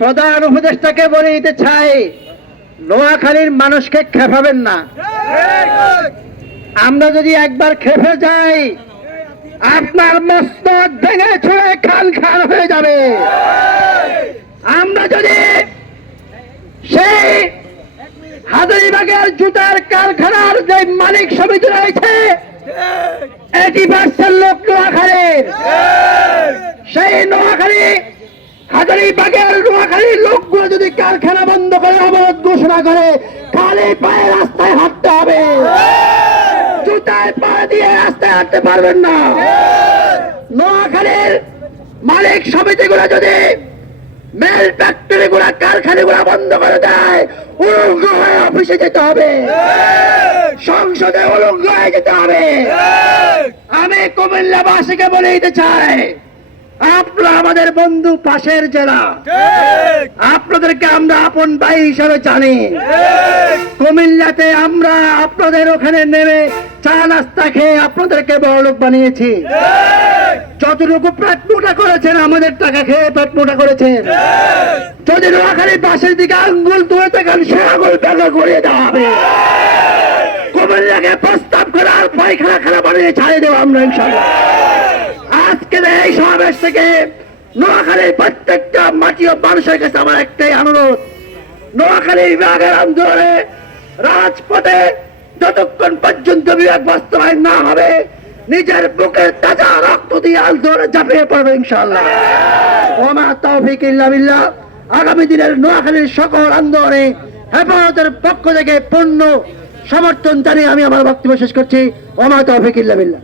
প্রধান উপদেষ্টাকে বলে দিতে চাই, নোয়াখালীর মানুষকে খেপাবেন না। আমরা যদি একবার খেপে যাই, আপনার মস্তক ভেঙে ছুঁড়ে খান খান হয়ে যাবে। আমরা যদি সেই হাজারীবাগের জুতার কারখানার যে মালিক সমিতি রয়েছে, 80% লোক নোয়াখালীর, সেই নোয়াখালী হাজারীবাগের নোয়াখালীর লোকগুলো যদি কারখানা বন্ধ করে অবরোধ ঘোষণা করে, খালি পায়ে রাস্তায় হাঁটতে হবে, জুতায় পা দিয়ে রাস্তায় হাঁটতে পারবেন না। নোয়াখালীর মালিক সমিতিগুলো যদি মেল ফ্যাক্টরি গুলা কারখানাগুলা বন্ধ করে দেয়, উলঙ্গ হয়ে অফিসে যেতে হবে, সংসদে উলঙ্গ হয়ে যেতে হবে। আমি কুমিল্লাবাসীকে বলে দিতে চাই, আপনারা আমাদের বন্ধু, পাশের জেলা, আপনাদেরকে আমরা আপন ভাই হিসাবে জানি। কুমিল্লাতে আমরা আপনাদের ওখানে নেমে চা নাস্তা খেয়ে আপনাদেরকে বড়লোক বানিয়েছি। যতটুকু পেট মোটা করেছেন, আমাদের টাকা খেয়ে পেট মোটা করেছেন। যদি নোয়াখালীর পাশের দিকে আঙ্গুল তুলে থাকেন, সে আঙুল ব্যাগে গড়িয়ে দেওয়া হবে। কুমিল্লাকে প্রস্তাব করে আর পায়খানা খানা বানিয়ে ছাড়িয়ে দেবো আমরা ইনশাআল্লাহ। আজকের এই সমাবেশ থেকে নোয়াখালীর প্রত্যেকটা মাটি ও মানুষের কাছে আমার একটাই অনুরোধ, নোয়াখালী বিভাগের আন্দোলনে রাজপথে যতক্ষণ পর্যন্ত বিভাগ বাস্তবায়ন না হবে, নিজের বুকে তাজা রক্ত দিয়ে আন্দোলনে ঝাঁপিয়ে পড়বে ইনশাআল্লাহ। ওমা তৌফিক ইল্লা বিল্লাহ। আগামী দিনের নোয়াখালীর সকল আন্দোলনে হেফাজতের পক্ষ থেকে পূর্ণ সমর্থন জানিয়ে আমি আমার বক্তব্য শেষ করছি। ওমা তৌফিক ইল্লা বিল্লাহ।